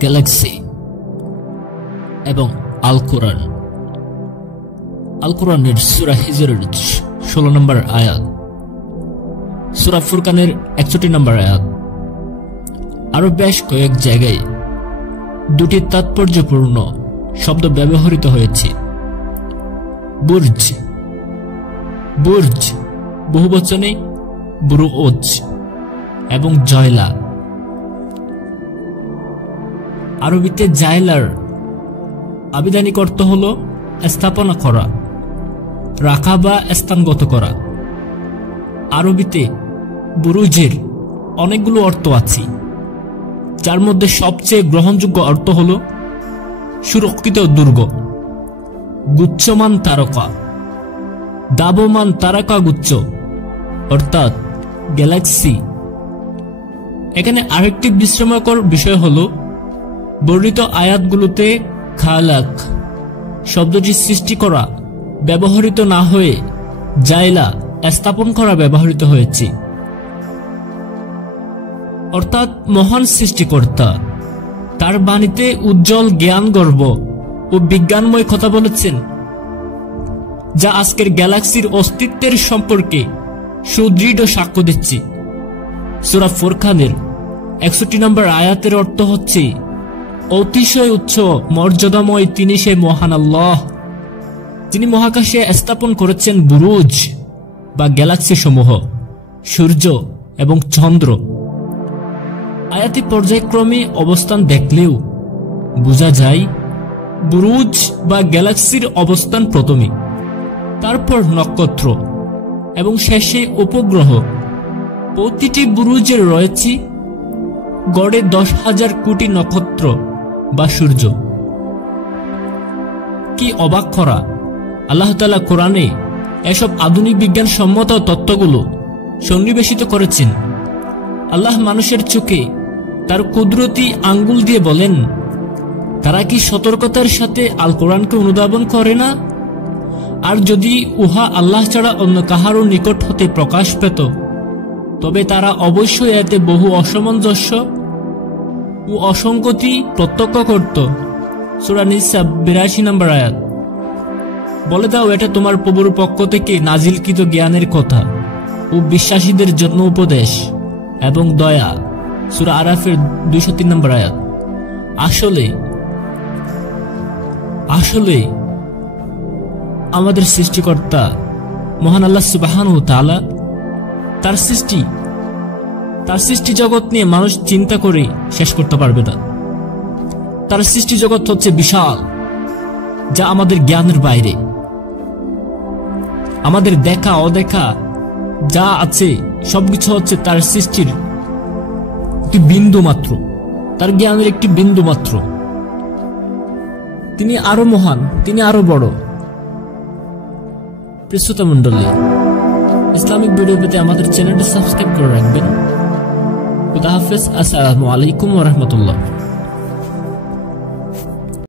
Galaxy এবং আল কোরআন। আল কোরআনের সূরা হিজরের 16 নম্বর আয়াত, সূরা ফুরকানের 61 নম্বর আয়াত, আরো বেশ কয়েক জায়গায় দুটি তাৎপর্যপূর্ণ শব্দ ব্যবহৃত হয়েছে। বুর্জ, বুর্জ বহুবচনে বুরুজ, এবং জয়লা। আরবিতে জায়লার আবিধানিক অর্থ হল স্থাপনা করা, রাখা বা স্থানগত করা। আরবিতে বুরুজের অনেকগুলো অর্থ আছে, যার মধ্যে সবচেয়ে গ্রহণযোগ্য অর্থ হল সুরক্ষিত দুর্গ, গুচ্ছমান তারকা, দাবমান তারকা গুচ্ছ অর্থাৎ গ্যালাক্সি। এখানে আরেকটি বিস্ময়কর বিষয় হল বর্ণিত আয়াতগুলোতে খালাক শব্দটি সৃষ্টি করা ব্যবহৃত না হয়ে জাইলা স্থাপন করা ব্যবহৃত হয়েছে, অর্থাৎ মহান সৃষ্টিকর্তা তার বাণীতে উজ্জ্বল জ্ঞান গর্ব ও বিজ্ঞানময় কথা বলেছেন, যা আজকের গ্যালাক্সির অস্তিত্বের সম্পর্কে সুদৃঢ় সাক্ষ্য দিচ্ছে। সূরা ফুরকানের 61 নম্বর আয়াতের অর্থ হচ্ছে, অতিশয় উচ্চ মর্যাদাময় তিনি সে মহান আল্লাহ, যিনি মহাকাশে স্থাপন করেছেন বুরুজ বা গ্যালাক্সি সমূহ, সূর্য এবং চন্দ্র। আয়াতি পর্যায়ক্রমে অবস্থান দেখলেও বোঝা যায় বুরুজ বা গ্যালাক্সির অবস্থান প্রথমে, তারপর নক্ষত্র এবং শেষে উপগ্রহ। প্রতিটি বুরুজের রয়েছে গড়ে 10,000 কোটি নক্ষত্র বা সূর্য। কি অবাক করা! আল্লাহ তাআলা কোরআনে এসব আধুনিক বিজ্ঞানসম্মত তত্ত্বগুলো সন্নিবেশিত করেছেন। আল্লাহ মানুষের চোখে তার কুদরতি আঙ্গুল দিয়ে বলেন, তারা কি সতর্কতার সাথে আল কোরআনকে অনুধাবন করে না? আর যদি উহা আল্লাহ ছাড়া অন্য কাহারও নিকট হতে প্রকাশ পেত, তবে তারা অবশ্যই এতে বহু অসামঞ্জস্য ও অসঙ্গতি প্রত্যক্ষ করত। সূরা নিসা 82 নম্বর আয়াত। বলে দাও, এটা তোমার প্রভুর পক্ষ থেকে নাজিলকৃত জ্ঞানের কথা ও বিশ্বাসীদের জন্য উপদেশ এবং দয়া। সূরা আরাফের 203 নম্বর আয়াত। আসলে আমাদের সৃষ্টিকর্তা মহান আল্লাহ সুবহানাহু ওয়া তাআলা তার সৃষ্টি জগৎ নিয়ে মানুষ চিন্তা করে শেষ করতে পারবে না। তার সৃষ্টি জগৎ হচ্ছে বিশাল, যা আমাদের জ্ঞানের বাইরে। আমাদের দেখা অদেখা যা আছে সবকিছু হচ্ছে তার সৃষ্টির একটি বিন্দু মাত্র, তার জ্ঞানের একটি বিন্দু মাত্র। তিনি আরো মহান, তিনি আরো বড়। প্রিয় শ্রোতা মণ্ডলী, ইসলামিক ভিডিও পেতে আমাদের চ্যানেলটি সাবস্ক্রাইব করে রাখবেন। খুদা হাফেজ। আসসালামু আলাইকুম ওয়া রাহমাতুল্লাহ।